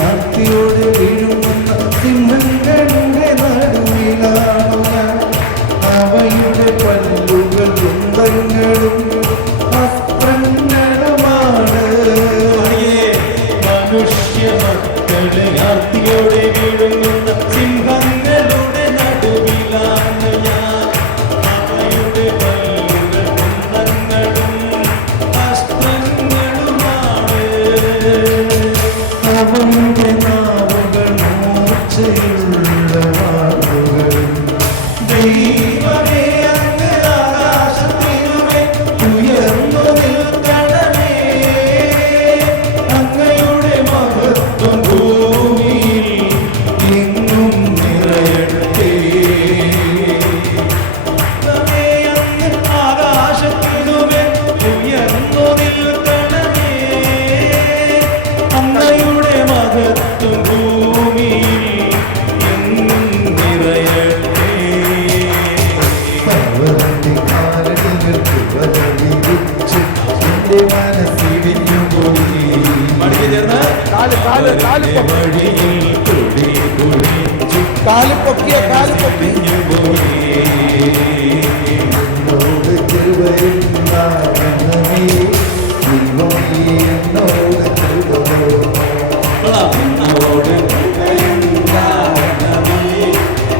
യാത്രയോടെ വീഴുന്ന സിംഹങ്ങളുടെ നടുവിലാണു ഞാൻ. അവയുടെ പല്ലുകൾ വൃന്ദങ്ങളും അസ്ത്രങ്ങളുമാണ്. മനുഷ്യ മക്കള് യാത്രയോടെ വീഴുന്ന സിംഹങ്ങളുടെ നടുവിലാണ് ഞാൻ. അവയുടെ പല്ലുകൾ വൃന്ദങ്ങളും അസ്ത്രങ്ങളുമാണ്. അവന്റെ നാവുകൾ മൂർച്ചയുള്ള വാളുകൾ. ദൈവമേ അങ്ങ് ആകാശത്തിനുമേൽ ഉയർന്നു നിൽക്കണമേ. അങ്ങയുടെ മഹത്വം ഭൂമിയിൽ എങ്ങും നിറയട്ടെ. ദൈവമേ അങ്ങ് ആകാശത്തിനുമേൽ ഉയർന്നു നിൽക്കണമേ. അങ്ങയുടെ മഹത്വം ഭൂമിയിൽ എങ്ങും നിറയട്ടെ. അവന്റെ കാലങ്ങൾക്ക് വലവിരിച്ച് എന്റെ മനസ്സിടിഞ്ഞു പോയി. വഴിയിൽ തുടി കുഴിച്ചു കാല് പൊക്കിയ കാല് പൊക്കി പോയി. എന്നോട് കൃപയുണ്ടാകണമേ. ദൈവമേ എന്നോട് കൃപ എന്നോട് കൃപയുണ്ടാകണമേ.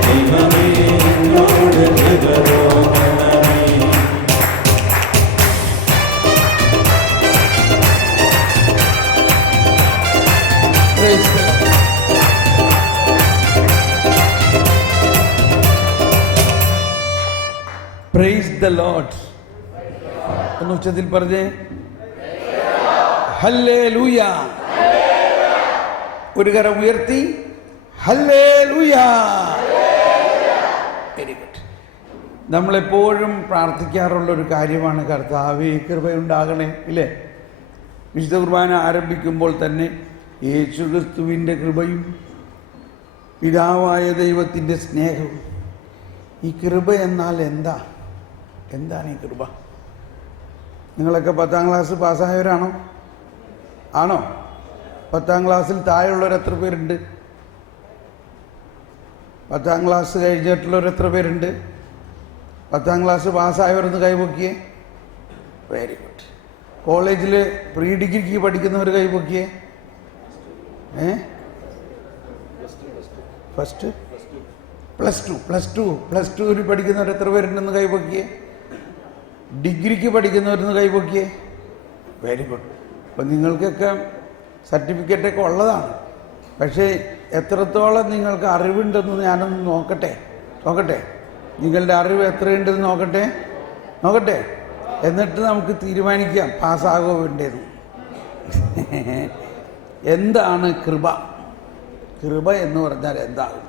ദൈവമേ എന്നോട് കൃപ തോന്നണമേ. Praise the lord. ഒന്ന് ഉച്ചത്തിൽ പറഞ്ഞേ, ഹല്ലേലൂയ. ഒരു കരം ഉയർത്തി ഹല്ലേലൂയ. Very good. നമ്മളെപ്പോഴും പ്രാർത്ഥിക്കാറുള്ള ഒരു കാര്യമാണ്, കർത്താവേ കൃപയുണ്ടാകണേ, ഇല്ലേ? വിശുദ്ധ കുർബാന ആരംഭിക്കുമ്പോൾ തന്നെ യേശു ക്രിസ്തുവിൻ്റെ കൃപയും പിതാവായ ദൈവത്തിൻ്റെ സ്നേഹവും. ഈ കൃപ എന്നാൽ എന്താണ് ഈ കൃപ? നിങ്ങളൊക്കെ 10ാം ക്ലാസ് പാസ്സായവരാണോ? ആണോ? 10ാം ക്ലാസ്സിൽ താഴെയുള്ളവർ എത്ര പേരുണ്ട്? 10ാം ക്ലാസ് കഴിഞ്ഞിട്ടുള്ളവർ എത്ര പേരുണ്ട്? 10ാം ക്ലാസ് പാസ്സായവരെന്ന് കൈപൊക്കിയേ. Very good. കോളേജിൽ പ്രീ ഡിഗ്രിക്ക് പഠിക്കുന്നവർ കൈപൊക്കിയേ. പ്ലസ് ടുവിന് പഠിക്കുന്നവർ എത്ര പേരുണ്ടെന്ന് കൈപൊക്കിയേ. ഡിഗ്രിക്ക് പഠിക്കുന്നവരെന്ന് കൈപൊക്കിയേ. Very good. അപ്പം നിങ്ങൾക്കൊക്കെ സർട്ടിഫിക്കറ്റൊക്കെ ഉള്ളതാണ്. പക്ഷേ എത്രത്തോളം നിങ്ങൾക്ക് അറിവുണ്ടെന്ന് ഞാനൊന്ന് നോക്കട്ടെ. നിങ്ങളുടെ അറിവ് എത്രയുണ്ടെന്ന് നോക്കട്ടെ. എന്നിട്ട് നമുക്ക് തീരുമാനിക്കാം പാസ്സാകോ വേണ്ടത്. എന്താണ് കൃപ? കൃപ എന്ന് പറഞ്ഞാൽ എന്താകും?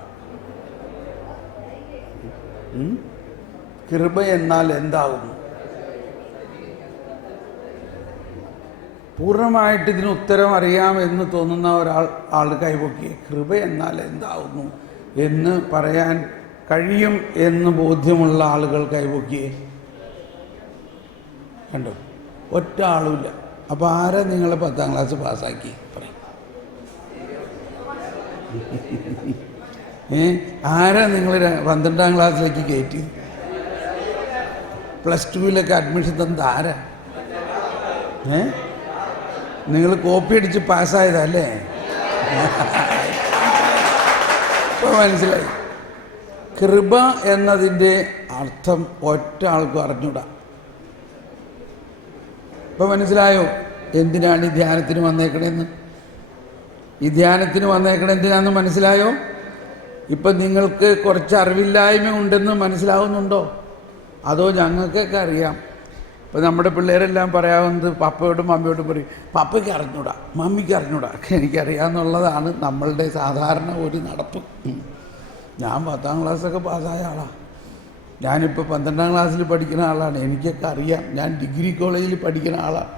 കൃപ എന്നാൽ എന്താകും? പൂർണ്ണമായിട്ട് ഇതിന് ഉത്തരം അറിയാമെന്ന് തോന്നുന്ന ആൾ കൈപൊക്കി. കൃപ എന്നാൽ എന്താകുന്നു എന്ന് പറയാൻ കഴിയും എന്ന് ബോധ്യമുള്ള ആളുകൾ കൈപൊക്കിയേ. കണ്ടോ? ഒറ്റ ആളുമില്ല. അപ്പോൾ ആരാ നിങ്ങളെ 10ാം ക്ലാസ് പാസ്സാക്കി? പറയും. ആരാ നിങ്ങൾ 12ാം ക്ലാസ്സിലേക്ക് കയറ്റി? പ്ലസ് ടുവിലൊക്കെ അഡ്മിഷൻ തന്നത് ആരാ? നിങ്ങൾ കോപ്പി അടിച്ച് പാസ്സായതല്ലേ? ഇപ്പോൾ മനസ്സിലായി. കൃപ എന്നതിൻ്റെ അർത്ഥം ഒറ്റ ആൾക്കും അറിഞ്ഞൂടാ. ഇപ്പം മനസ്സിലായോ എന്തിനാണ് ഈ ധ്യാനത്തിന് വന്നേക്കണേന്ന്? ഈ ധ്യാനത്തിന് വന്നേക്കണേ എന്തിനാണെന്ന് മനസ്സിലായോ? ഇപ്പം നിങ്ങൾക്ക് കുറച്ച് അറിവില്ലായ്മ ഉണ്ടെന്ന് മനസ്സിലാവുന്നുണ്ടോ? അതോ ഞങ്ങൾക്കൊക്കെ അറിയാം? ഇപ്പം നമ്മുടെ പിള്ളേരെല്ലാം പറയാവുന്നത് പപ്പയോടും മമ്മിയോടും പറയും, പപ്പയ്ക്ക് അറിഞ്ഞൂടാ, മമ്മിക്ക് അറിഞ്ഞൂടാ, എനിക്കറിയാമെന്നുള്ളതാണ് നമ്മളുടെ സാധാരണ ഒരു നടപ്പ്. ഞാൻ 10ാം ക്ലാസ്സൊക്കെ പാസ്സായ ആളാണ്. ഞാനിപ്പോൾ 12ാം ക്ലാസ്സിൽ പഠിക്കുന്ന ആളാണ്. എനിക്കൊക്കെ അറിയാം. ഞാൻ ഡിഗ്രി കോളേജിൽ പഠിക്കുന്ന ആളാണ്.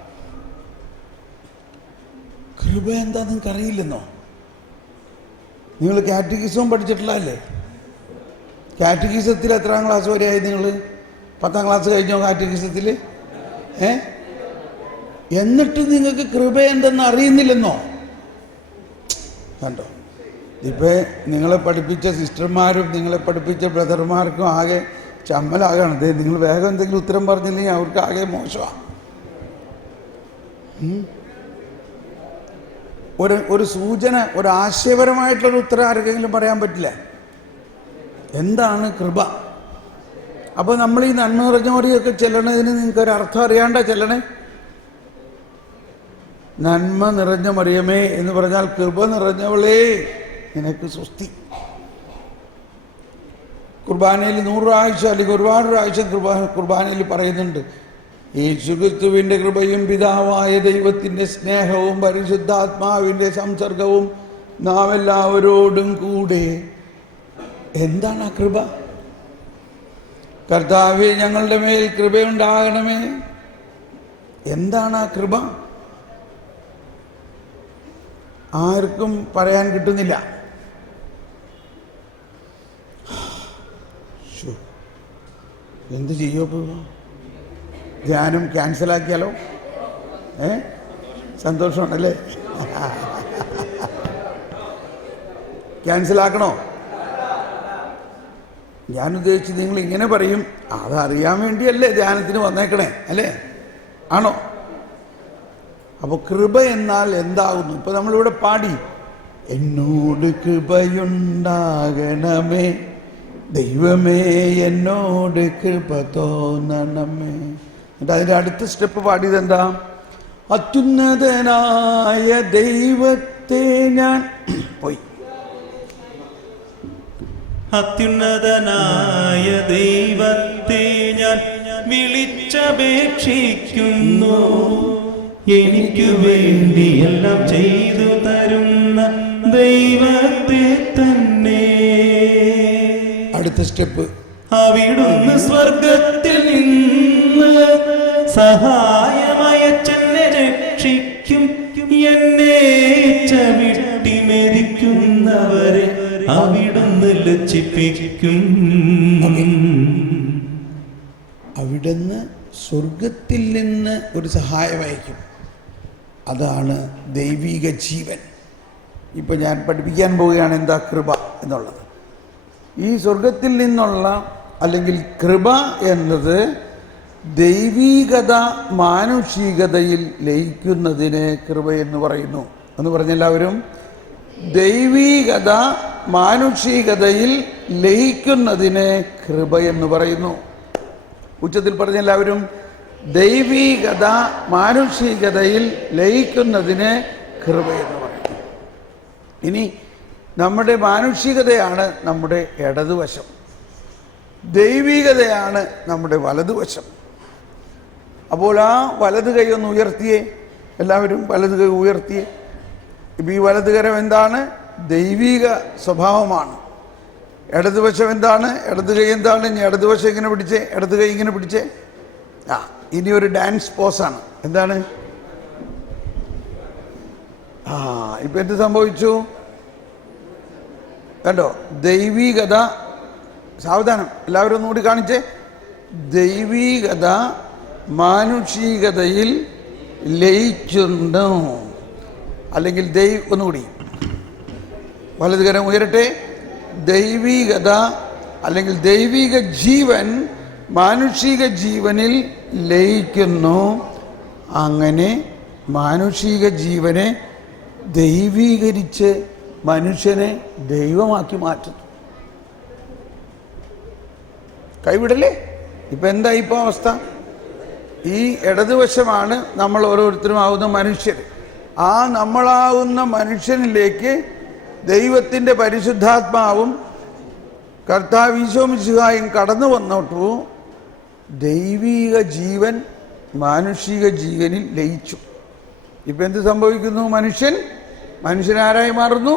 കൃപ എന്താ നിങ്ങൾക്ക് അറിയില്ലെന്നോ? നിങ്ങൾ കാറ്റഗിസവും പഠിച്ചിട്ടുള്ളതല്ലേ? കാറ്റഗിസത്തിൽ എത്രാം ക്ലാസ് വരെയായി നിങ്ങൾ? 10ാം ക്ലാസ് കഴിഞ്ഞോ കാറ്റഗിസത്തിൽ? എന്നിട്ട് നിങ്ങൾക്ക് കൃപ എന്തെന്ന് അറിയുന്നില്ലെന്നോ? കണ്ടോ? ഇപ്പം നിങ്ങളെ പഠിപ്പിച്ച സിസ്റ്റർമാരും നിങ്ങളെ പഠിപ്പിച്ച ബ്രദർമാർക്കും ആകെ ചമ്മലാകണം. നിങ്ങൾ വേഗം എന്തെങ്കിലും ഉത്തരം പറഞ്ഞില്ലെങ്കിൽ അവർക്ക് ആകെ മോശമാണ്. ഒരു സൂചന, ഒരു ആശയപരമായിട്ടുള്ളൊരു ഉത്തരം ആർക്കെങ്കിലും പറയാൻ പറ്റില്ല. എന്താണ് കൃപ? അപ്പോൾ നമ്മൾ ഈ നന്മ നിറഞ്ഞ മറിയൊക്കെ ചെല്ലണതിന് നിങ്ങൾക്കൊരർത്ഥം അറിയാണ്ട ചെല്ലണേ. നന്മ നിറഞ്ഞ മറിയമേ എന്ന് പറഞ്ഞാൽ കൃപ നിറഞ്ഞവളേ നിനക്ക് സ്വസ്തി. കുർബാനയിൽ 100 പ്രാവശ്യം അല്ലെങ്കിൽ ഒരുപാട് പ്രാവശ്യം കുർബാനയിൽ പറയുന്നുണ്ട്, യേശുക്രിസ്തുവിൻ്റെ കൃപയും പിതാവായ ദൈവത്തിൻ്റെ സ്നേഹവും പരിശുദ്ധാത്മാവിൻ്റെ സംസർഗവും നാം എല്ലാവരോടും കൂടെ. എന്താണ് ആ കൃപ? കർത്താവേ ഞങ്ങളുടെ മേൽ കൃപയുണ്ടാകണമേ. എന്താണ് ആ കൃപ? ആർക്കും പറയാൻ കിട്ടുന്നില്ല. എന്ത് ചെയ്യോ? ധ്യാനം ക്യാൻസലാക്കിയാലോ? സന്തോഷമാണല്ലേ? ക്യാൻസലാക്കണോ? ഞാൻ ഉദ്ദേശിച്ച് നിങ്ങൾ ഇങ്ങനെ പറയും, അതറിയാൻ വേണ്ടിയല്ലേ ധ്യാനത്തിന് വന്നേക്കണേ, അല്ലേ? ആണോ? അപ്പോൾ കൃപ എന്നാൽ എന്താകുന്നു? ഇപ്പം നമ്മളിവിടെ പാടി, എന്നോട് കൃപയുണ്ടാകണമേ ദൈവമേ, എന്നോട് കൃപ തോന്നണമേ. എന്നിട്ട് അതിൻ്റെ അടുത്ത സ്റ്റെപ്പ് പാടിയത് എന്താ? അത്യുന്നതനായ ദൈവത്തെ ഞാൻ പോയി. അത്യുന്നതനായ ദൈവത്തെ ദൈവത്തെ ഞാൻ വിളിച്ചപേക്ഷിക്കുന്നു. എനിക്കു വേണ്ടി എല്ലാം ചെയ്തു തരുന്ന ദൈവത്തെ തന്നെ. അടുത്ത സ്റ്റെപ്പ്, അവിടുന്ന് സ്വർഗത്തിൽ നിന്ന് സഹായമയച്ചെന്നെ രക്ഷിക്കും. എന്നെ ചവിട്ടി മെതിക്കുന്നവരെ അവിടുന്ന് ലജ്ജിപ്പിക്കും. അവിടുന്ന് സ്വർഗത്തിൽ നിന്ന് ഒരു സഹായം അയക്കും. അതാണ് ദൈവിക ജീവൻ. ഇപ്പം ഞാൻ പഠിപ്പിക്കാൻ പോവുകയാണ് എന്താ കൃപ എന്നുള്ളത്. ഈ സ്വർഗത്തിൽ നിന്നുള്ള അല്ലെങ്കിൽ കൃപ എന്നത് ദൈവീകത മാനുഷികതയിൽ ലയിക്കുന്നതിന് കൃപ എന്ന് പറയുന്നു. എന്ന് പറഞ്ഞെല്ലാവരും, ദൈവീകത മാനുഷികതയിൽ ലയിക്കുന്നതിന് കൃപ എന്ന് പറയുന്നു. ഉച്ചത്തിൽ പറഞ്ഞെല്ലാവരും, ദൈവീകത മാനുഷികതയിൽ ലയിക്കുന്നതിന് കൃപ എന്ന് പറയുന്നു. ഇനി നമ്മുടെ മാനുഷികതയാണ് നമ്മുടെ ഇടതുവശം, ദൈവികതയാണ് നമ്മുടെ വലതുവശം. അപ്പോൾ ആ വലത് കൈ ഒന്ന് ഉയർത്തിയേ, എല്ലാവരും വലത് കൈ ഉയർത്തിയേ. ഇപ്പം ഈ വലത് കരം എന്താണ്? ദൈവിക സ്വഭാവമാണ്. ഇടതുവശം എന്താണ്? ഇടത് കൈ എന്താണ്? ഇനി ഇടതുവശം ഇങ്ങനെ പിടിച്ചേ, ഇടത് കൈ ഇങ്ങനെ പിടിച്ചേ. ഇനി ഒരു ഡാൻസ് പോസാണ്. എന്താണ്? ഇപ്പം എന്ത് സംഭവിച്ചു കണ്ടോ? ദൈവികത, സാവധാനം എല്ലാവരും ഒന്നുകൂടി കാണിച്ചേ. ദൈവികത മാനുഷികതയിൽ ലയിക്കുന്നു. അല്ലെങ്കിൽ ഒന്നുകൂടി വലത് കരം ഉയരട്ടെ. ദൈവികത അല്ലെങ്കിൽ ദൈവിക ജീവൻ മാനുഷിക ജീവനിൽ ലയിക്കുന്നു. അങ്ങനെ മാനുഷിക ജീവനെ ദൈവീകരിച്ച് മനുഷ്യനെ ദൈവമാക്കി മാറ്റുന്നു. കൈവിടല്ലേ? ഇപ്പം എന്താ ഇപ്പോൾ അവസ്ഥ? ഈ ഇടതുവശമാണ് നമ്മൾ ഓരോരുത്തരും ആവുന്ന മനുഷ്യർ. ആ നമ്മളാവുന്ന മനുഷ്യനിലേക്ക് ദൈവത്തിൻ്റെ പരിശുദ്ധാത്മാവും കർത്താവ് ഈശോ മിശിഹായും കടന്നു വന്നോട്ടു ദൈവിക ജീവൻ മാനുഷിക ജീവനിൽ ലയിച്ചു. ഇപ്പം എന്ത് സംഭവിക്കുന്നു? മനുഷ്യനാരായി മാറുന്നു?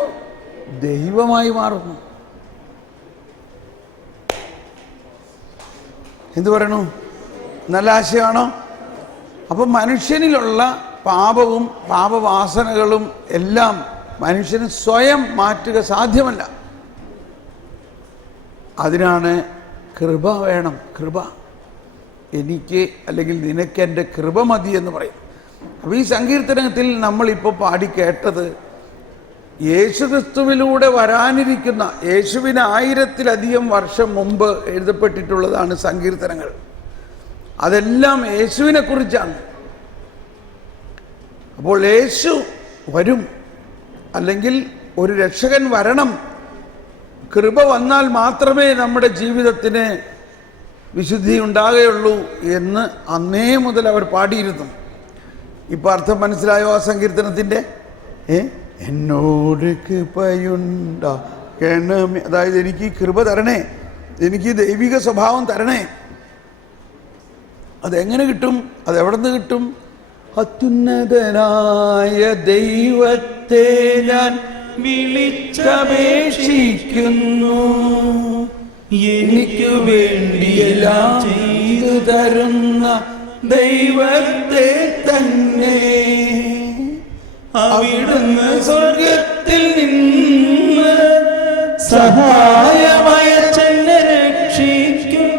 ദൈവമായി മാറുന്നു. എന്തു പറയണു? നല്ല ആശയമാണോ? അപ്പം മനുഷ്യനിലുള്ള പാപവും പാപവാസനകളും എല്ലാം മനുഷ്യന് സ്വയം മാറ്റുക സാധ്യമല്ല. അതിനാണ് കൃപ വേണം. കൃപ, എനിക്ക് അല്ലെങ്കിൽ നിനക്ക് എൻ്റെ കൃപ മതി എന്ന് പറയും. അപ്പോൾ ഈ സങ്കീർത്തനത്തിൽ നമ്മളിപ്പോൾ പാടിക്കേട്ടത് യേശുക്രിസ്തുവിലൂടെ വരാനിരിക്കുന്ന, യേശുവിന് 1000-ലധികം വർഷം മുമ്പ് എഴുതപ്പെട്ടിട്ടുള്ളതാണ് സങ്കീർത്തനങ്ങൾ. അതെല്ലാം യേശുവിനെ കുറിച്ചാണ്. അപ്പോൾ യേശു വരും, അല്ലെങ്കിൽ ഒരു രക്ഷകൻ വരണം. കൃപ വന്നാൽ മാത്രമേ നമ്മുടെ ജീവിതത്തിന് വിശുദ്ധി ഉണ്ടാകുകയുള്ളൂ എന്ന് അന്നേ മുതൽ അവർ പാടിയിരുന്നു. ഇപ്പം അർത്ഥം മനസ്സിലായോ ആ സങ്കീർത്തനത്തിൻ്റെ? എന്നോട് കൃപയുണ്ടാകണമേ, അതായത് എനിക്ക് കൃപ തരണേ, എനിക്ക് ദൈവിക സ്വഭാവം തരണേ. അതെങ്ങനെ കിട്ടും? അതെവിടെ നിന്ന് കിട്ടും? അത്യുന്നതനായ ദൈവത്തെ ഞാൻ വിളിച്ചപേക്ഷിക്കുന്നു. എനിക്ക് വേണ്ടിയെല്ലാം ചെയ്തു തരുന്ന ദൈവത്തെ തന്നെ. അവിടുന്ന് സ്വർഗത്തിൽ നിന്ന് സഹായമയച്ചെന്നെ രക്ഷിക്കും.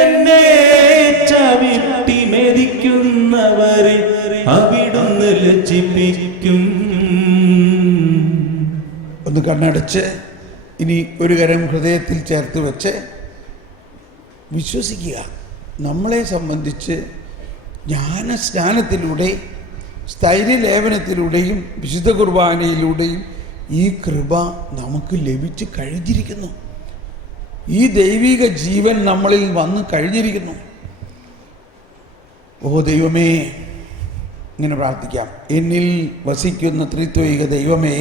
എന്നെ ചവിട്ടി മെതിക്കുന്നവരെ അവിടുന്ന് ലജ്ജിപ്പിക്കും. ഒന്ന് കണ്ണടച്ച് ഇനി ഒരു കരം ഹൃദയത്തിൽ ചേർത്ത് വെച്ച് വിശ്വസിക്കുക. നമ്മളെ സംബന്ധിച്ച് ജ്ഞാനസ്നാനത്തിലൂടെ, സ്ഥൈര്യലേപനത്തിലൂടെയും വിശുദ്ധ കുർബാനയിലൂടെയും ഈ കൃപ നമുക്ക് ലഭിച്ച് കഴിഞ്ഞിരിക്കുന്നു. ഈ ദൈവിക ജീവൻ നമ്മളിൽ വന്ന് കഴിഞ്ഞിരിക്കുന്നു. ഓ ദൈവമേ, ഇങ്ങനെ പ്രാർത്ഥിക്കാം. എന്നിൽ വസിക്കുന്ന ത്രിത്വൈക ദൈവമേ,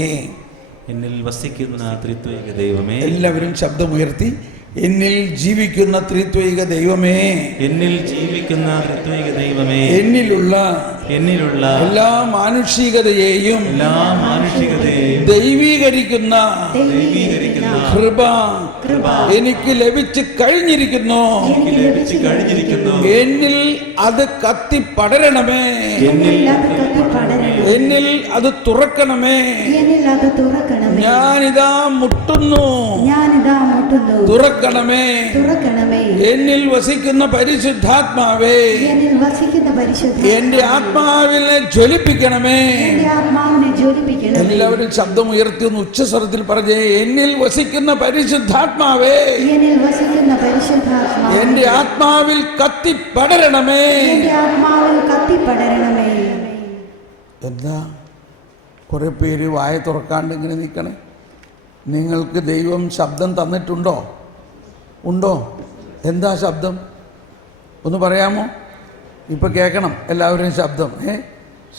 എന്നിൽ വസിക്കുന്ന ത്രിത്വൈക ദൈവമേ. എല്ലാവരും ശബ്ദമുയർത്തി എന്നിൽ ജീവിക്കുന്ന ത്രിത്വൈക ദൈവമേ, എന്നിൽ ജീവിക്കുന്ന ത്രിത്വൈക ദൈവമേ, എന്നിലുള്ള എല്ലാ മാനുഷികതയെയും ദൈവീകരിക്കുന്ന കൃപ എനിക്ക് ലഭിച്ചു കഴിഞ്ഞിരിക്കുന്നു. എന്നിൽ അത് കത്തിപ്പടരണമേ, എന്നിൽ അത് തുറക്കണമേ. ഞാനിതാ മുട്ടുന്നു, തുറക്കണമേ. എന്നിൽ വസിക്കുന്ന പരിശുദ്ധാത്മാവേ, എന്റെ ആത്മാവിനെ ജ്വലിപ്പിക്കണമേ. എല്ലാവരും ശബ്ദം ഉയർത്തി ഒന്ന് ഉച്ചസ്വരത്തിൽ പറഞ്ഞേ, എന്നിൽ വസിക്കുന്ന പരിശുദ്ധാത്മാവേ, എന്റെ ആത്മാവിൽ കത്തിപ്പടരണമേ. എന്താ കുറെ പേര് വായ തുറക്കാണ്ട് ഇങ്ങനെ നിൽക്കണേ? നിങ്ങൾക്ക് ദൈവം ശബ്ദം തന്നിട്ടുണ്ടോ? ഉണ്ടോ? എന്താ ശബ്ദം? ഒന്ന് പറയാമോ? ഇപ്പം കേൾക്കണം എല്ലാവരും ശബ്ദം.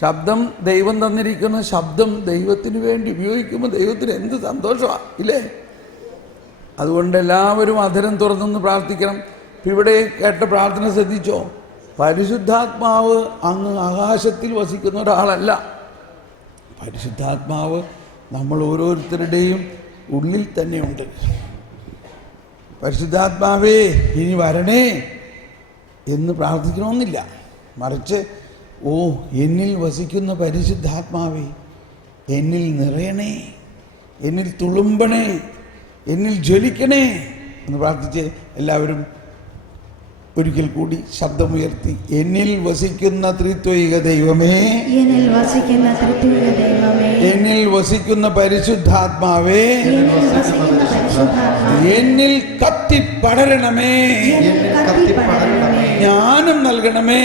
ശബ്ദം ദൈവം തന്നിരിക്കുന്ന ശബ്ദം ദൈവത്തിന് വേണ്ടി ഉപയോഗിക്കുമ്പോൾ ദൈവത്തിന് എന്ത് സന്തോഷമാണ് ഇല്ലേ? അതുകൊണ്ട് എല്ലാവരും അധരം തുറന്നൊന്ന് പ്രാർത്ഥിക്കണം. ഇവിടെ കേട്ട പ്രാർത്ഥന ശ്രദ്ധിച്ചോ? പരിശുദ്ധാത്മാവ് അങ്ങ് ആകാശത്തിൽ വസിക്കുന്ന ഒരാളല്ല. പരിശുദ്ധാത്മാവ് നമ്മൾ ഓരോരുത്തരുടെയും ഉള്ളിൽ തന്നെയുണ്ട്. പരിശുദ്ധാത്മാവേ ഇനി വരണേ എന്ന് പ്രാർത്ഥിക്കണമെന്നില്ല. മറിച്ച് എന്നിൽ വസിക്കുന്ന പരിശുദ്ധാത്മാവേ, എന്നിൽ നിറയണേ, എന്നിൽ തുളുമ്പണേ, എന്നിൽ ജ്വലിക്കണേ എന്ന് പ്രാർത്ഥിച്ച് എല്ലാവരും ഒരിക്കൽ കൂടി ശബ്ദമുയർത്തി, എന്നിൽ വസിക്കുന്ന ത്രിത്വൈക ദൈവമേ, എന്നിൽ വസിക്കുന്ന പരിശുദ്ധാത്മാവേ, എന്നിൽ കത്തിപ്പടരണമേ. ജ്ഞാനം നൽകണമേ,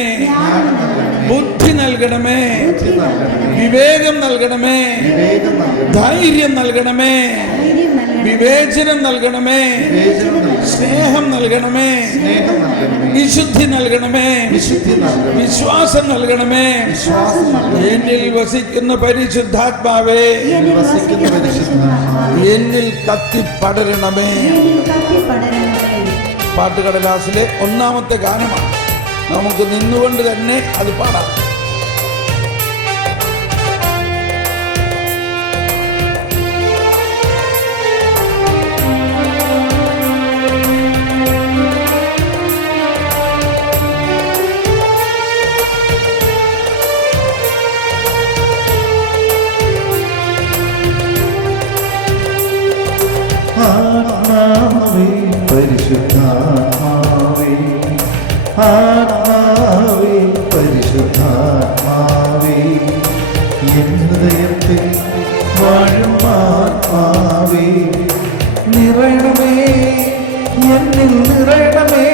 ബുദ്ധി നൽകണമേ, വിവേകം നൽകണമേ, ധൈര്യം നൽകണമേ, വിവേചനം നൽകണമേ, സ്നേഹം നൽകണമേ, വിശുദ്ധി നൽകണമേ, വിശ്വാസം നൽകണമേ. എന്നിൽ വസിക്കുന്ന പരിശുദ്ധാത്മാവേ, എന്നിൽ കത്തിപ്പടരണമേ. പാട്ടുകടലാസിലെ 1-ാമത്തെ ഗാനമാണ്. നമുക്ക് നിന്നുകൊണ്ട് തന്നെ അത് പാടാം. ആത്മാവേ പരിശുദ്ധാത്മാവേ, ആത്മാവേ പരിശുദ്ധാത്മാവേ, എൻ ഹൃദയത്തിൽ വാഴും ആത്മാവേ, നിറയണമേ, എന്നിൽ നിറയണമേ.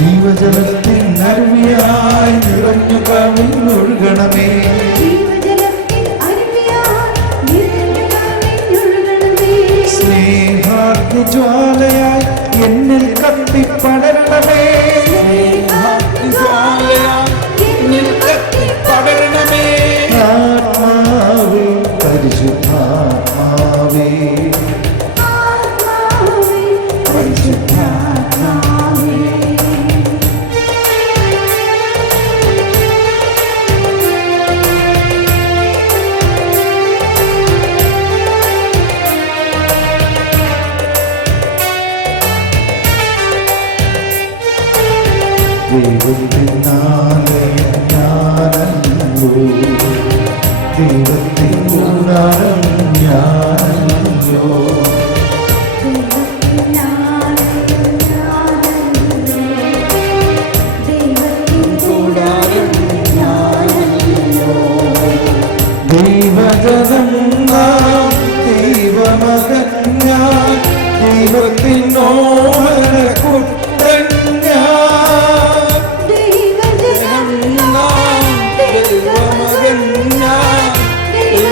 ജീവജലത്തിൽ അരുവിയായി നിറഞ്ഞു കവിഞ്ഞൊഴുകണമേ, സ്നേഹാഗ്നി ജ്വാലയായി എന്നിൽ കത്തിപ്പടരണമേ, ആത്മാവേ പരിശുദ്ധാത്മാവേ, പരിശുദ്ധാത്മാവേ. ദൈവത്തിനാലയം ഞാനല്ലോ, ദൈവത്തിൻ കൂടാരം ഞാനല്ലോ, ദൈവജനം നാം, ദൈവമകൻ ഞാൻ, ദൈവത്തിനോഹര കുട്ടൻ ഞാൻ, ദൈവമകൻ ഞാൻ, ദൈവ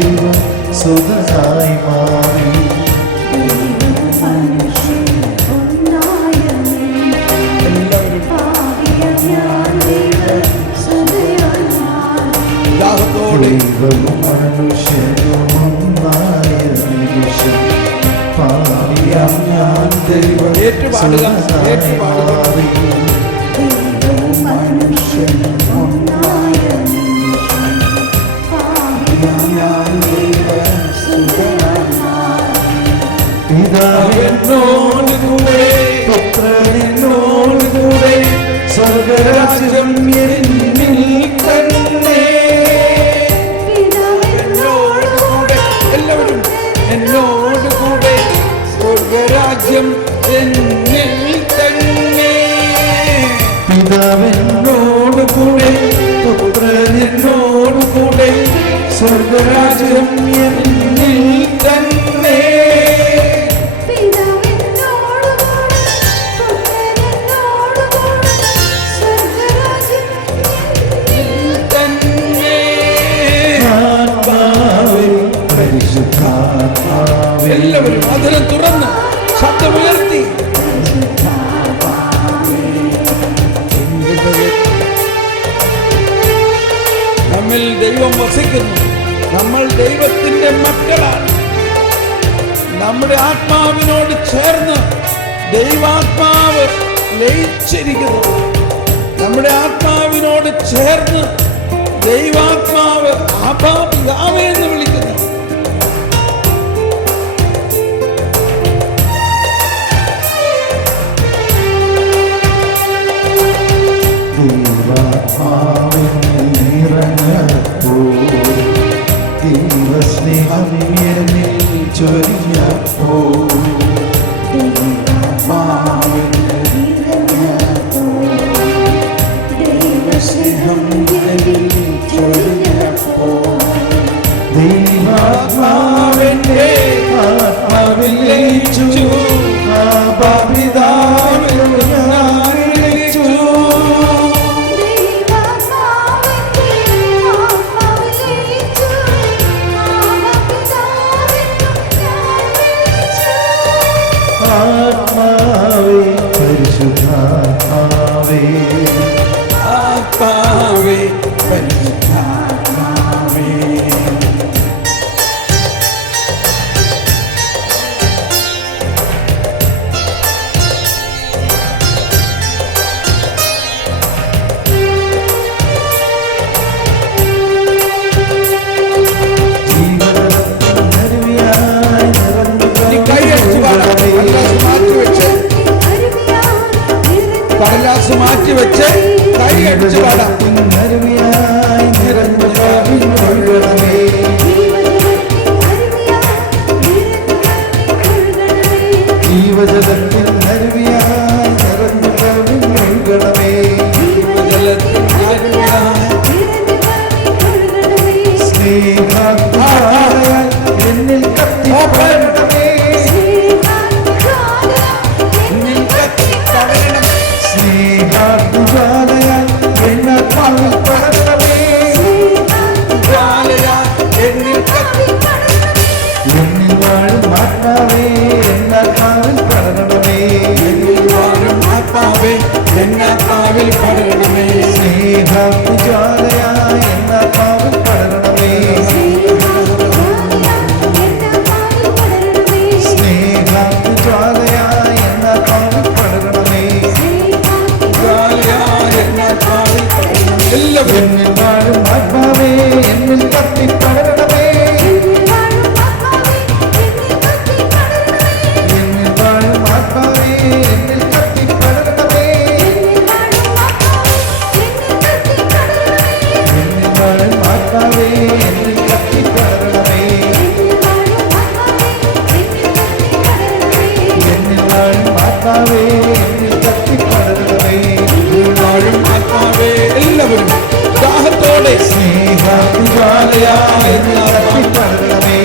ദൈവം സുതനായി മാറി. ദൈവവും മനുഷ്യനും ഒന്നായ നിമിഷം പാപിയാം ഞാൻ ദൈവം സുതനായി മാറി. പിതാവിനോട് കൂടെ പുത്രനോട് കൂടെ സ്വർഗരാജ്യം എന്നിൽ തന്നെ. എല്ലാവരും എന്നോട് കൂടെ സ്വർഗരാജ്യം എന്നിൽ തന്നെ. പിതാവിനോട് കൂടെ പുത്രനോട് കൂടെ സ്വർഗരാജ്യം എന്നിൽ തന്നെ. എല്ലാവരും അതിനെ തുറന്ന് ശബ്ദമുയർത്തി നമ്മിൽ ദൈവം വസിക്കുന്നു. നമ്മൾ ദൈവത്തിന്റെ മക്കളാണ്. നമ്മുടെ ആത്മാവിനോട് ചേർന്ന് ദൈവാത്മാവ് ലയിച്ചിരിക്കുന്നു. നമ്മുടെ ആത്മാവിനോട് ചേർന്ന് ദൈവാത്മാവ് ആബാ പിതാവേ എന്ന് വിളിക്കുന്നു. ദൈവസ്നേഹം എന്നിൽ ചൊരിഞ്ഞപ്പോൾ ദൈവാത്മാവിന്റെ ആത്മാവിൽ ലയിച്ചു. പിതാവിൽ ഞാൻ ലയിച്ചു. ആത്മാവേ പരിശുദ്ധാത്മാവേ ആത്മാവേ പരിശുദ്ധാത്മാവേ. കടലാസ് മാറ്റി വെച്ച് കൈ അടിച്ചു പാടാം. ജീവജലത്തിൽ അരുവിയായി നിറഞ്ഞു കവിഞ്ഞൊഴുകണമേ. സ്നേഹാത്മാവാൽ എന്നിൽ കത്തിപ്പടരണമേ. സ്നേഹാത്മാവാൽ എന്നാത്മാവിൽ പടരണമേ. എന്നിൽ വാഴും ആത്മാവേ എന്നാത്മാവിൽ പടരണമേ. എന്നാത്മാവിൽ പടരണമേ. സ്നേഹാത്മജ്വാലയായി എന്നാത്മാവിൽ പടരണമേ. സ്നേഹാത്മജ്വാലയായി എന്നാത്മാവിൽ പടരണമേ. എല്ലാവരും എന്നിൽ വാഴും ആത്മാവേ എന്നിൽ കത്തിപ്പടരണമേ. എന്നിൽ വാഴും ആത്മാവേ എന്നിൽ കത്തിപ്പടരണമേ. എന്നിൽ വാഴും ആത്മാവേ എന്നിൽ കത്തിപ്പടരണമേ. എന്നിൽ വാഴും ആത്മാവേ എന്നിൽ കത്തിപ്പടരണമേ. വാഴും ആത്മാവേ. എല്ലാവരും ദാഹത്തോടെ സ്നേഹാത്മജ്വാലയായി എന്നിൽ കത്തിപ്പടരണമേ.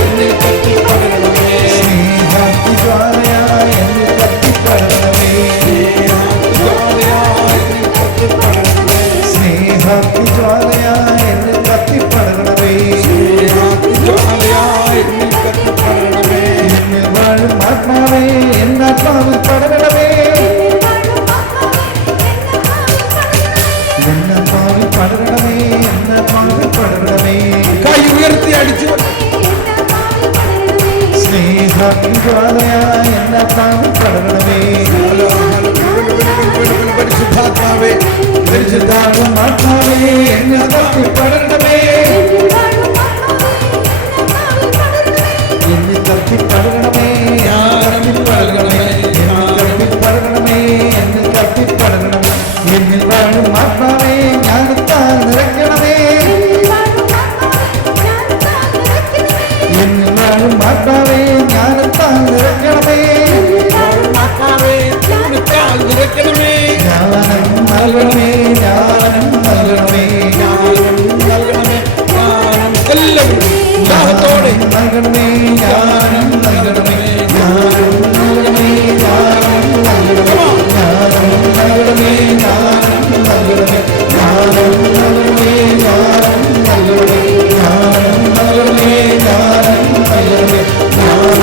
എന്നിൽ കത്തിപ്പടരണമേ. സ്നേഹാത്മജ്വാലയായി എന്നിൽ കത്തിപ്പടരണമേ. സ്നേഹാത്മജ്വാലയായി എന്നിൽ കത്തിപ്പടരണമേ. എന്നാത്മാവിൽ പടരണമേ, എന്നാത്മാവിൽ പടരണമേ. കൈ ഉയർത്തി അടിച്ചു സ്നേഹജ്വാലയായ എന്നാത്മാവിൽ പടരണമേ. പരിശുദ്ധാത്മാവേ, പരിശുദ്ധാത്മാവേ എന്നിൽ തട്ടി പടരണമേ, എന്നിൽ തട്ടി പടരണമേ, എന്നിൽ പടരണമേ, എന്നിൽ പടരണമേ, എന്നിൽ തട്ടി പടരണമേ. എന്നിൽ വാഴും ആത്മാവേ ജ്ഞാനത്താൽ നിറയ്ക്കണമേ, എന്നിൽ വാഴും ആത്മാവേ ജ്ഞാനത്താൽ നിറയ്ക്കണമേ. ജ്ഞാനം നൽകണമേ, ജ്ഞാനം നൽകണമേ, എല്ലാവരും ദാഹത്തോടെ നൽകണമേ, ജ്ഞാനം നൽകണമേ, ജ്ഞാനം നൽകണമേ, ജ്ഞാനം നൽകണമേ, ജ്ഞാനം നൽകണമേ, ജ്ഞാനം നൽകണമേ, ജ്ഞാനം നൽകണമേ, ജ്ഞാനം നൽകണമേ, ജ്ഞാനം നൽകണമേ, ജ്ഞാനം നൽകണമേ, ജ്ഞാനം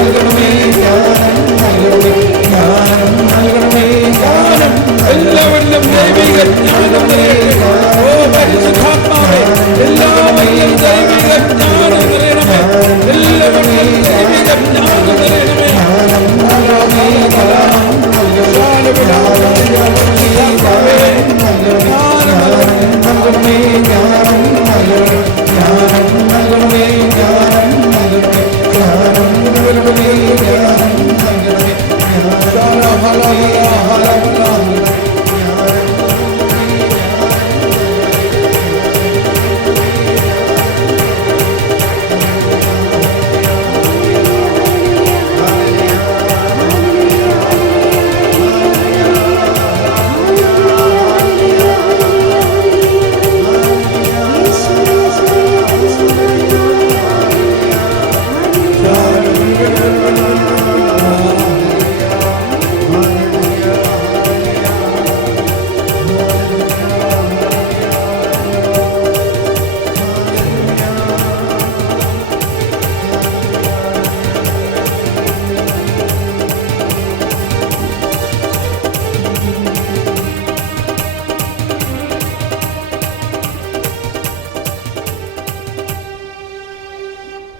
നൽകണമേ, ജ്ഞാനം നൽകണമേ, ജ്ഞാനം നൽകണമേ, ജ്ഞാനം എല്ലാവരിലും ദൈവിക ജ്ഞാനം നിറയണമേ. ഓ പരിശുദ്ധാത്മാവേ, എല്ലാവരിലും ദൈവിക ജ്ഞാനം നിറയണമേ. എല്ലാവരിലും ദൈവിക ജ്ഞാനം നിറയണമേ.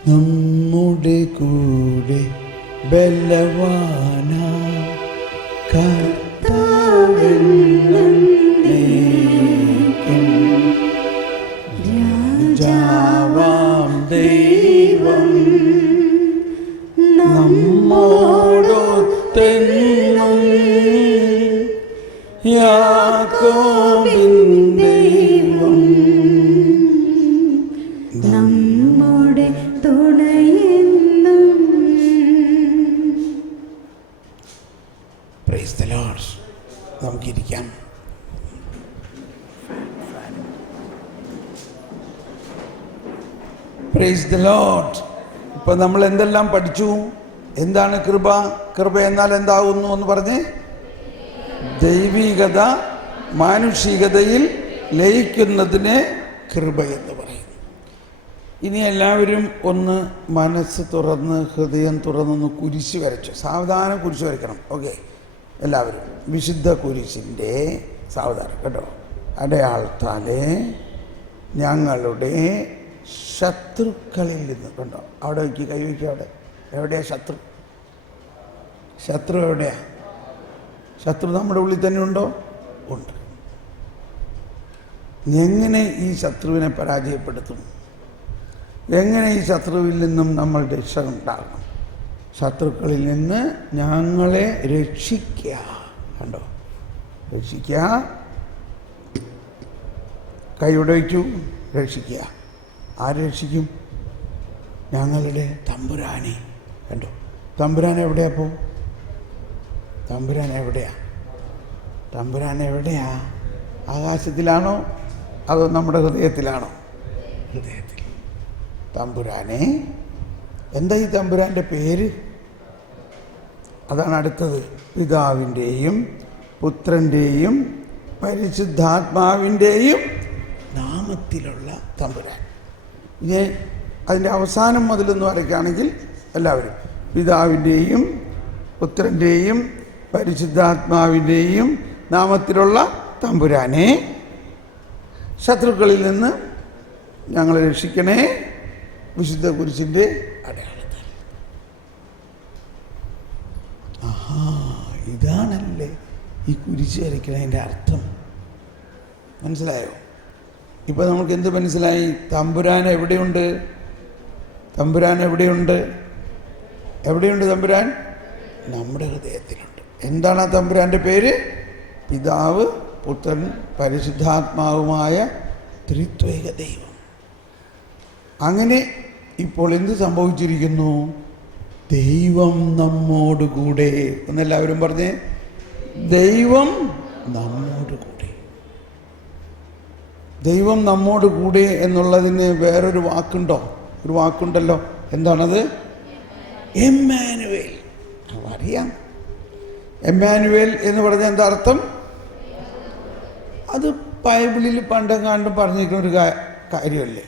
നമ്മുടെ കൂടെ ബലവാന രാജാവാം ദൈവം നമ്മോടൊത്തെന്നും യാക്കോബിൻ ദൈവം നമ്മുടെ തുണയെന്നും. Praise the lord. നമുക്കിരിക്കാം. Praise the lord. ഇപ്പം നമ്മൾ എന്തെല്ലാം പഠിച്ചു? എന്താണ് കൃപ? കൃപ എന്നാൽ എന്താകുന്നു എന്ന് പറഞ്ഞ്, ദൈവികത മാനുഷികതയിൽ ലയിക്കുന്നതിന് കൃപ എന്ന് പറയും. ഇനി എല്ലാവരും ഒന്ന് മനസ്സ് തുറന്ന് ഹൃദയം തുറന്നൊന്ന് കുരിശ് വരച്ചു. സാവധാനം കുരിശ് വരയ്ക്കണം. ഓക്കെ, എല്ലാവരും വിശുദ്ധ കുരിശിൻ്റെ സാവധാനം കേട്ടോ. അടയാളത്താലെ ഞങ്ങളുടെ ശത്രുക്കളിൽ നിന്ന് കണ്ടോ. അവിടെ വയ്ക്കുക, കൈവയ്ക്കുക. അവിടെ എവിടെയാ ശത്രു? ശത്രു എവിടെയാ? ശത്രു നമ്മുടെ ഉള്ളിൽ തന്നെ ഉണ്ടോ? ഉണ്ട്. എങ്ങനെ ഈ ശത്രുവിനെ പരാജയപ്പെടുത്തും? എങ്ങനെ ഈ ശത്രുവിൽ നിന്നും നമ്മൾ രക്ഷ ഉണ്ടാകണം? ശത്രുക്കളിൽ നിന്ന് ഞങ്ങളെ രക്ഷിക്കുക. കണ്ടോ, രക്ഷിക്കുക. കൈയുടെ വയ്ക്കൂ, രക്ഷിക്കുക. ആര് രക്ഷിക്കും? ഞങ്ങളുടെ തമ്പുരാനെ. കണ്ടോ, തമ്പുരാൻ എവിടെയാ? പോ, തമ്പുരാൻ എവിടെയാ? തമ്പുരാൻ എവിടെയാ? ആകാശത്തിലാണോ അതോ നമ്മുടെ ഹൃദയത്തിലാണോ? ഹൃദയത്തിൽ. തമ്പുരാനെ. എന്താ ഈ തമ്പുരാൻ്റെ പേര്? അതാണ് അടുത്തത്. പിതാവിൻ്റെയും പുത്രൻ്റെയും പരിശുദ്ധാത്മാവിൻ്റെയും നാമത്തിലുള്ള തമ്പുരാൻ. ഇനി അതിൻ്റെ അവസാനം മുതലൊന്ന് വരയ്ക്കുകയാണെങ്കിൽ എല്ലാവരും പിതാവിൻ്റെയും പുത്രൻ്റെയും പരിശുദ്ധാത്മാവിൻ്റെയും നാമത്തിലുള്ള തമ്പുരാനെ. ശത്രുക്കളിൽ നിന്ന് ഞങ്ങളെ രക്ഷിക്കണേ വിശുദ്ധ കുരിശിൻ്റെ അടയാളത്താൽ. ആഹാ, ഇതാണല്ലേ ഈ കുരിശ് വരയ്ക്കണതിൻ്റെ അർത്ഥം. മനസ്സിലായോ? ഇപ്പം നമുക്ക് എന്ത് മനസ്സിലായി? തമ്പുരാൻ എവിടെയുണ്ട്? തമ്പുരാൻ എവിടെയുണ്ട്? എവിടെയുണ്ട് തമ്പുരാൻ? നമ്മുടെ ഹൃദയത്തിലുണ്ട്. എന്താണ് ആ തമ്പുരാൻ്റെ പേര്? പിതാവ്, പുത്രൻ, പരിശുദ്ധാത്മാവുമായ ത്രിത്വൈക ദൈവം. അങ്ങനെ ഇപ്പോൾ എന്ത് സംഭവിച്ചിരിക്കുന്നു? ദൈവം നമ്മോട് കൂടെ. എന്നെല്ലാവരും പറഞ്ഞേ, ദൈവം നമ്മോട് കൂടെ. ദൈവം നമ്മോട് കൂടെ എന്നുള്ളതിന് വേറൊരു വാക്കുണ്ടോ? ഒരു വാക്കുണ്ടല്ലോ. എന്താണത്? എമ്മാനുവേൽ. അറിയാം. എമ്മാനുവേൽ എന്ന് പറഞ്ഞാൽ എന്താ അർത്ഥം? അത് ബൈബിളിൽ പണ്ടെങ്ങാണ്ടും പറഞ്ഞിരിക്കുന്ന ഒരു കാര്യമല്ലേ.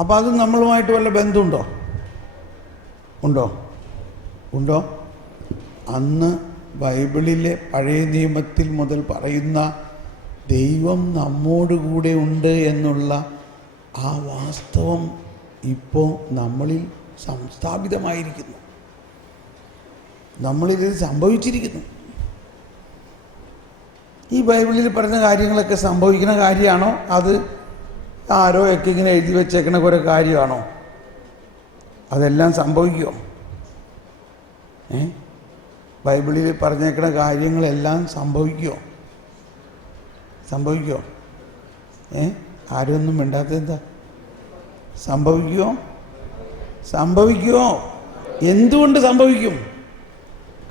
അപ്പം അത് നമ്മളുമായിട്ട് വല്ല ബന്ധമുണ്ടോ? ഉണ്ടോ? അന്ന് ബൈബിളിലെ പഴയ നിയമത്തിൽ മുതൽ പറയുന്ന ദൈവം നമ്മോട് കൂടെ ഉണ്ട് എന്നുള്ള ആ വാസ്തവം ഇപ്പോൾ നമ്മളിൽ സംസ്ഥാപിതമായിരിക്കുന്നു. നമ്മളിത് സംഭവിച്ചിരിക്കുന്നു. ഈ ബൈബിളിൽ പറഞ്ഞ കാര്യങ്ങളൊക്കെ സംഭവിക്കുന്ന കാര്യമാണോ? അത് ആരോ ഒക്കെ ഇങ്ങനെ എഴുതി വെച്ചേക്കണ കുറേ കാര്യമാണോ? അതെല്ലാം സംഭവിക്കുമോ? ബൈബിളിൽ പറഞ്ഞേക്കണ കാര്യങ്ങളെല്ലാം സംഭവിക്കുമോ? ആരും ഒന്നും മിണ്ടാത്ത എന്താ? സംഭവിക്കുമോ? എന്തുകൊണ്ട് സംഭവിക്കും?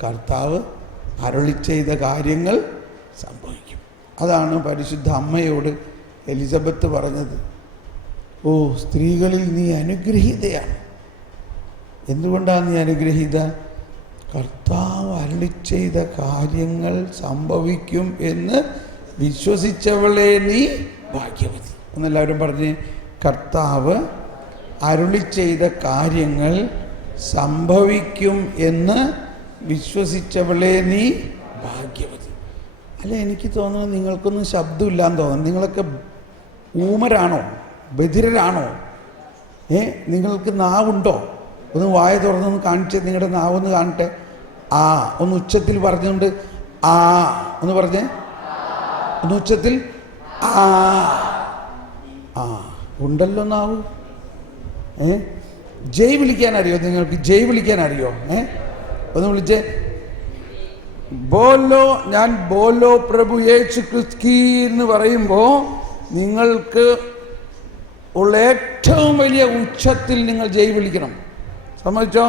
കർത്താവ് അരുളി ചെയ്ത കാര്യങ്ങൾ സംഭവിക്കും. അതാണ് പരിശുദ്ധ അമ്മയോട് എലിസബത്ത് പറഞ്ഞത്. ഓ സ്ത്രീകളിൽ നീ അനുഗ്രഹീതയാണ്. എന്തുകൊണ്ടാണ് നീ അനുഗ്രഹീത? കർത്താവ് അരുളി ചെയ്ത കാര്യങ്ങൾ സംഭവിക്കും എന്ന് വിശ്വസിച്ചവളെ നീ ഭാഗ്യവതി. എന്നെല്ലാവരും പറഞ്ഞ്, കർത്താവ് അരുളി ചെയ്ത കാര്യങ്ങൾ സംഭവിക്കും എന്ന് വിശ്വസിച്ചവളെ നീ ഭാഗ്യവതി. അല്ല, എനിക്ക് തോന്നുന്നു നിങ്ങൾക്കൊന്നും ശബ്ദമില്ലാന്ന് തോന്നുന്നു. നിങ്ങളൊക്കെ ഊമരാണോ? ബധിരരാണോ? നിങ്ങൾക്ക് നാവുണ്ടോ? ഒന്ന് വായ തുറന്നൊന്ന് കാണിച്ച്, നിങ്ങളുടെ നാവൊന്ന് കാണട്ടെ. ഒന്ന് ഉച്ചത്തിൽ പറഞ്ഞുകൊണ്ട് ഒന്ന് പറഞ്ഞേ. ഒന്ന് ഉച്ചത്തിൽ ഉണ്ടല്ലോ നാവ്. ജയ് വിളിക്കാൻ അറിയോ നിങ്ങൾക്ക്? ജയ് വിളിക്കാൻ അറിയോ? ഒന്ന് വിളിച്ചേ. ബോലോ. ഞാൻ ബോലോ പ്രഭു യേശു ക്രിസ്തു എന്ന് പറയുമ്പോൾ നിങ്ങൾക്ക് ഉള്ള ഏറ്റവും വലിയ ഉച്ചത്തിൽ നിങ്ങൾ ജയ് വിളിക്കണം. സമ്മതിച്ചോ?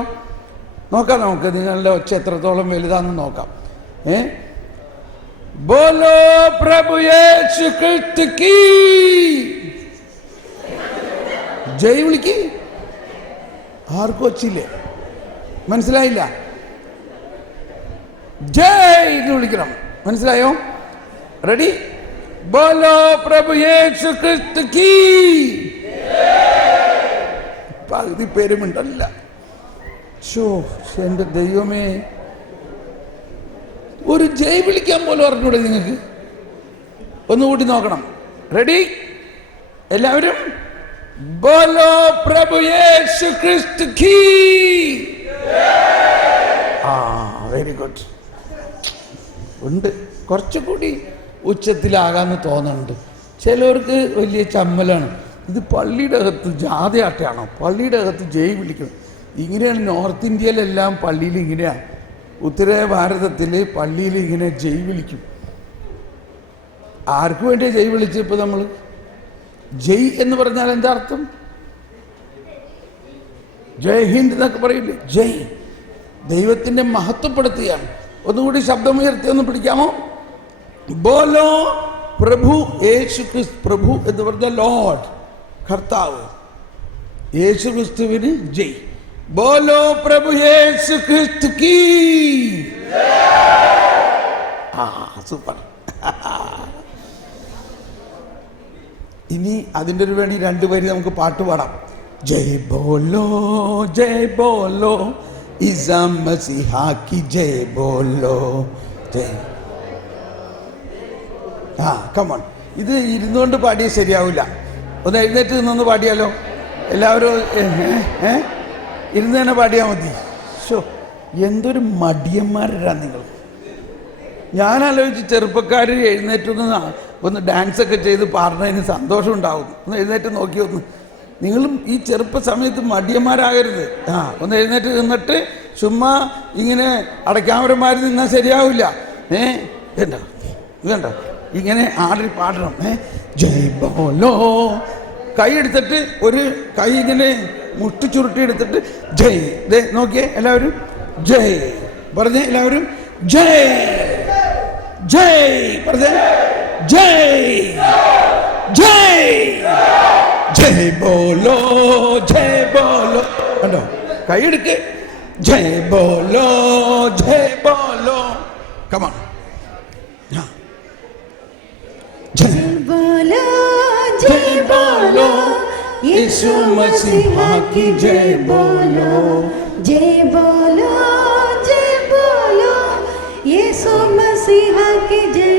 നോക്കാം, നമുക്ക് നിങ്ങളുടെ ഒച്ച എത്രത്തോളം വലുതാണെന്ന് നോക്കാം. ബോലോ പ്രഭു യേശു ക്രിസ്തു കീ. ജയ് വിളിക്ക്. ആർക്കും വച്ചില്ലേ? മനസ്സിലായില്ല? ജയ് എന്ന് വിളിക്കണം. മനസ്സിലായോ? റെഡി? ബോലോ പ്രഭു യേശു ക്രിസ്തു കീ. പകുതി പേരുമുണ്ടല്ല. എൻ്റെ ദൈവമേ, ഒരു ജയ് വിളിക്കാൻ പോലും അറിഞ്ഞൂടെ നിങ്ങൾക്ക്? ഒന്നുകൂടി നോക്കണം. റെഡി? എല്ലാവരും ബോലോ പ്രഭു യേശു ക്രിസ്തു കീ. Very good. ഉണ്ട്. കുറച്ചുകൂടി ഉച്ചത്തിലാകാന്ന് തോന്നുന്നുണ്ട്. ചിലവർക്ക് വലിയ ചമ്മലാണ്. ഇത് പള്ളിയുടെ അകത്ത് ജാഥയാട്ടാണോ? പള്ളിയുടെ അകത്ത് ജയ് വിളിക്കണം. ഇങ്ങനെയാണ് നോർത്ത് ഇന്ത്യയിലെല്ലാം പള്ളിയിൽ ഇങ്ങനെയാണ്. ഉത്തര ഭാരതത്തിൽ പള്ളിയിൽ ഇങ്ങനെ ജയ് വിളിക്കും. ആർക്ക് വേണ്ടി ജയ് വിളിച്ചപ്പോൾ നമ്മൾ? ജയ് എന്ന് പറഞ്ഞാൽ എന്താ അർത്ഥം? ജയ് ഹിന്ദ് എന്നൊക്കെ പറയില്ലേ? ജയ് ദൈവത്തിൻ്റെ മഹത്വപ്പെടുത്തുകയാണ്. ഒന്നുകൂടി ശബ്ദമുയർത്തി ഒന്ന് പിടിക്കാമോ? ബോലോ പ്രഭു യേശു ക്രിസ്തു. പ്രഭു എന്ന് പറഞ്ഞ ലോർഡ്, കർത്താവ്. യേശു ക്രിസ്തുവിന് ജയ്. ബോലോ പ്രഭു യേശു ക്രിസ്തു കീ. സൂപ്പർ. ഇനി അതിൻ്റെ ഒരു വേണ്ടി രണ്ടുപേരും നമുക്ക് പാട്ട് പാടാം. ജയ് ബോലോ ജയ് ബോലോ ഈസാ മസീഹാ കി ജയ് ബോലോ ജയ്. come on. ഇത് ഇരുന്നുകൊണ്ട് പാടിയാൽ ശരിയാവില്ല. ഒന്ന് എഴുന്നേറ്റ് നിന്നൊന്ന് പാടിയാലോ എല്ലാവരും? ഇരുന്ന് തന്നെ പാടിയാൽ മതി. ഷോ, എന്തൊരു മടിയന്മാരാ നിങ്ങൾ. ഞാൻ ആലോചിച്ച് ചെറുപ്പക്കാർ ഒന്ന് ഡാൻസൊക്കെ ചെയ്ത് പാടുന്നതിന് സന്തോഷം ഉണ്ടാവും. ഒന്ന് എഴുന്നേറ്റ് നോക്കി ഒന്ന്. നിങ്ങളും ഈ ചെറുപ്പ സമയത്ത് മടിയന്മാരാകരുത്. ഒന്ന് എഴുന്നേറ്റ് നിന്നിട്ട് ചുമ്മാ ഇങ്ങനെ അടയ്ക്കാമരന്മാർ നിന്നാൽ ശരിയാവില്ല. ഇതുണ്ടോ ഇങ്ങനെ ആടി പാടണം. ജയ് ബോലോ, കൈ എടുത്തിട്ട് ഒരു കൈ ഇങ്ങനെ മുട്ടി ചുരുട്ടി എടുത്തിട്ട് ജയ്. ദേ നോക്കിയേ എല്ലാവരും, ജയ് പറഞ്ഞേ എല്ലാവരും. ജയ് ജയ് പറഞ്ഞേ. ജയ് ജയ് ജയ് ബോലോ, ജയ് ബോലോ. കണ്ടോ, കൈ എടുക്ക്. ജയ് ബോലോ, ജയ് ബോലോ. കമാ. जय बोलो जय बोलो यीशु मसीह की जय बोलो, जय बोलो जय बोलो यीशु मसीह की जय